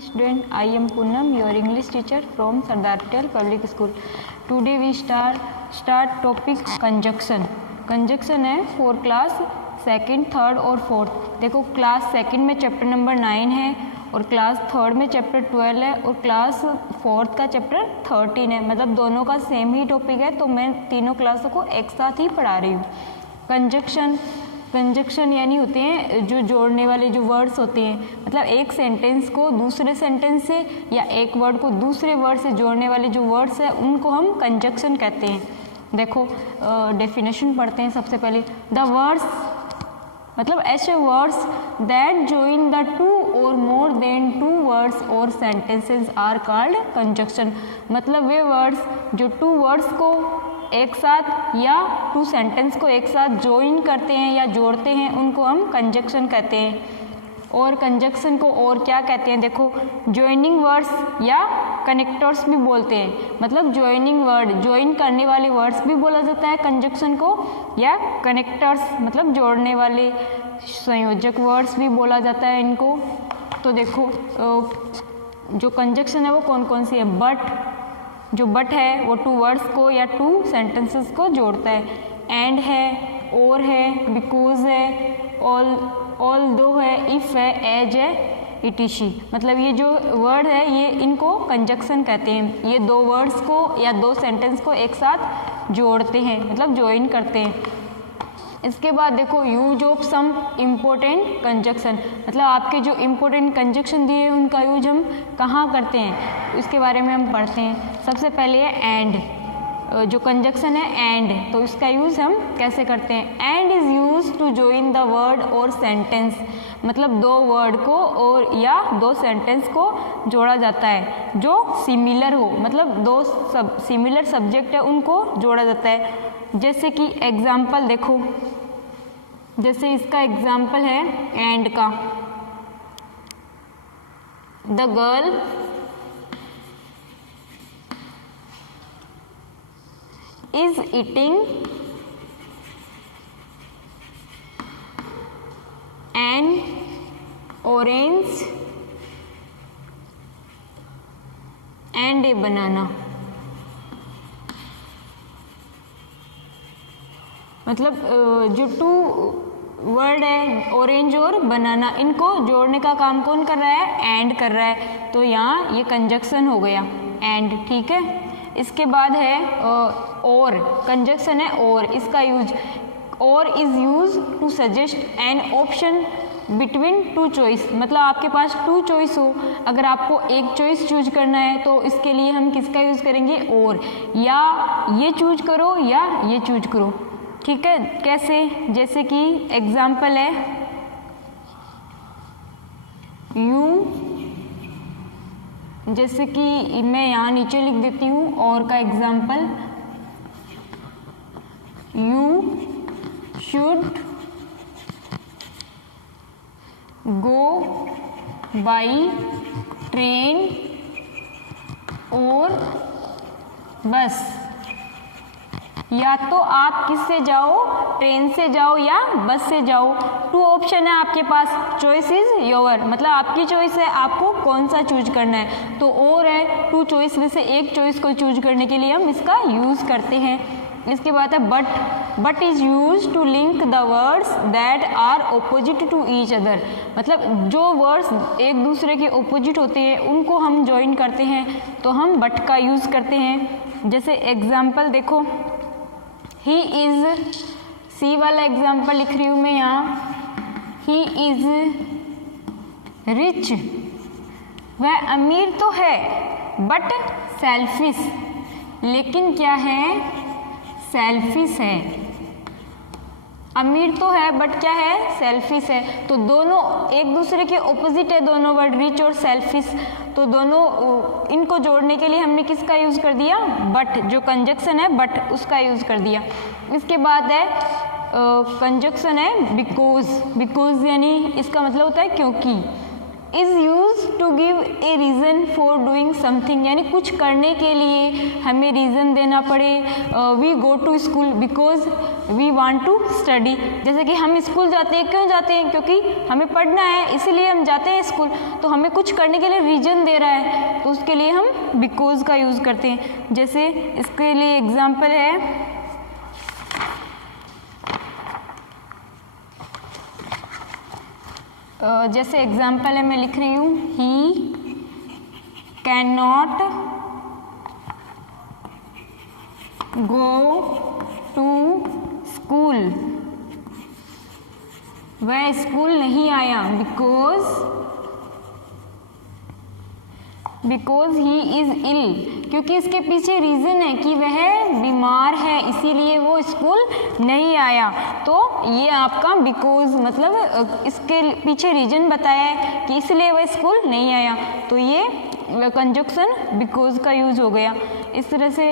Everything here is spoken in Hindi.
Student, I am Poonam, your English teacher from Sardar Patel Public School. Today we start topic conjunction. Conjunction है for class सेकेंड, थर्ड और फोर्थ. देखो क्लास सेकेंड में चैप्टर नंबर 9 है और क्लास थर्ड में चैप्टर 12 है और क्लास फोर्थ का चैप्टर 13 है. मतलब दोनों का सेम ही टॉपिक है, तो मैं तीनों क्लासों को एक साथ ही पढ़ा रही हूँ. कंजक्शन यानी होते हैं जो जोड़ने वाले जो वर्ड्स होते हैं. मतलब एक सेंटेंस को दूसरे सेंटेंस से या एक वर्ड को दूसरे वर्ड से जोड़ने वाले जो वर्ड्स हैं उनको हम कंजक्शन कहते हैं. देखो डेफिनेशन पढ़ते हैं सबसे पहले. द वर्ड्स मतलब ऐसे words that join the two और मोर देन टू वर्ड्स और सेंटेंसेस आर कॉल्ड कंजक्शन. मतलब वे वर्ड्स जो टू वर्ड्स को एक साथ या टू सेंटेंस को एक साथ ज्वाइन करते हैं या जोड़ते हैं उनको हम कंजक्शन कहते हैं. और कंजक्शन को और क्या कहते हैं, देखो ज्वाइनिंग वर्ड्स या कनेक्टर्स भी बोलते हैं. मतलब ज्वाइनिंग वर्ड ज्वाइन करने वाले वर्ड्स भी बोला जाता है कंजक्शन को, या कनेक्टर्स मतलब जोड़ने वाले संयोजक वर्ड्स भी बोला जाता है इनको. तो देखो जो कंजक्शन है वो कौन कौन सी है. जो बट है वो टू वर्ड्स को या टू सेंटेंसेस को जोड़ता है. एंड है, और है, बिकॉज है, ऑल दो है, इफ़ है, एज है, इटिशी. मतलब ये जो वर्ड है ये इनको कंजक्शन कहते हैं. ये दो वर्ड्स को या दो सेंटेंस को एक साथ जोड़ते हैं, मतलब ज्वाइन करते हैं. इसके बाद देखो use of some important conjunction. मतलब आपके जो इम्पोर्टेंट कंजक्शन दिए उनका यूज हम कहाँ करते हैं इसके बारे में हम पढ़ते हैं. सबसे पहले है एंड. जो कंजक्शन है एंड, तो इसका यूज़ हम कैसे करते हैं. And is use to join the word or sentence. मतलब दो वर्ड को और या दो सेंटेंस को जोड़ा जाता है जो सिमिलर हो. मतलब दो सिमिलर सब्जेक्ट है उनको जोड़ा जाता है. जैसे कि एग्जाम्पल देखो, जैसे इसका एग्जाम्पल है एंड का. The girl is eating an orange and a banana. मतलब जो टू वर्ड है ऑरेंज और बनाना, इनको जोड़ने का काम कौन कर रहा है, एंड कर रहा है. तो यहाँ ये कंजक्शन हो गया एंड. ठीक है. इसके बाद है और. कंजक्शन है और. इसका use or is use to suggest an option between two choice. मतलब आपके पास टू चॉइस हो, अगर आपको एक चॉइस चूज करना है तो इसके लिए हम किसका यूज करेंगे, और. या ये चूज करो या ये चूज करो. ठीक है. कैसे, जैसे कि एग्जाम्पल है यू. जैसे कि मैं यहाँ नीचे लिख देती हूँ और का example. You should go by train और बस. या तो आप किससे जाओ, ट्रेन से जाओ या बस से जाओ. टू ऑप्शन है आपके पास. Choice is your. मतलब आपकी चॉइस है, आपको कौन सा चूज करना है. तो और है टू चॉइस में से एक चॉइस को चूज करने के लिए हम इसका यूज़ करते हैं. इसके बाद है but is use to link the words that are opposite to each other. मतलब जो वर्ड्स एक दूसरे के ऑपोजिट होते हैं उनको हम ज्वाइन करते हैं, तो हम बट का यूज़ करते हैं. जैसे एग्जाम्पल देखो, ही इज़, सी वाला एग्जाम्पल लिख रही हूँ मैं यहाँ. He is rich. वह अमीर तो है बट सेल्फिश. लेकिन क्या है, सेल्फिश है. अमीर तो है बट क्या है, सेल्फिश है. तो दोनों एक दूसरे के ऑपोजिट है दोनों वर्ड, रिच और सेल्फिश. तो दोनों इनको जोड़ने के लिए हमने किसका यूज़ कर दिया, बट. जो कंजक्शन है बट उसका यूज़ कर दिया. इसके बाद है कंजक्शन है बिकॉज. बिकॉज यानी इसका मतलब होता है क्योंकि. Is use to give a reason reason for doing something, यानी कुछ करने के लिए हमें रीज़न देना पड़े। We go to school because we want to study, जैसे कि हम स्कूल जाते हैं, क्यों जाते हैं? क्योंकि हमें पढ़ना है, इसीलिए हम जाते हैं स्कूल। तो हमें कुछ करने के लिए रीज़न दे रहा है, तो उसके लिए हम बिकॉज का यूज़ करते हैं। जैसे इसके लिए एग्जाम्पल है, जैसे एग्जाम्पल है, मैं लिख रही हूँ, he can not go to school, वह स्कूल नहीं आया बिकॉज ही इज इल, क्योंकि इसके पीछे रीज़न है कि वह बीमार है, इसीलिए वो स्कूल नहीं आया। तो ये आपका बिकॉज मतलब इसके पीछे रीज़न बताया है कि इसलिए वह स्कूल नहीं आया, तो ये कंजक्शन बिकॉज का यूज हो गया। इस तरह से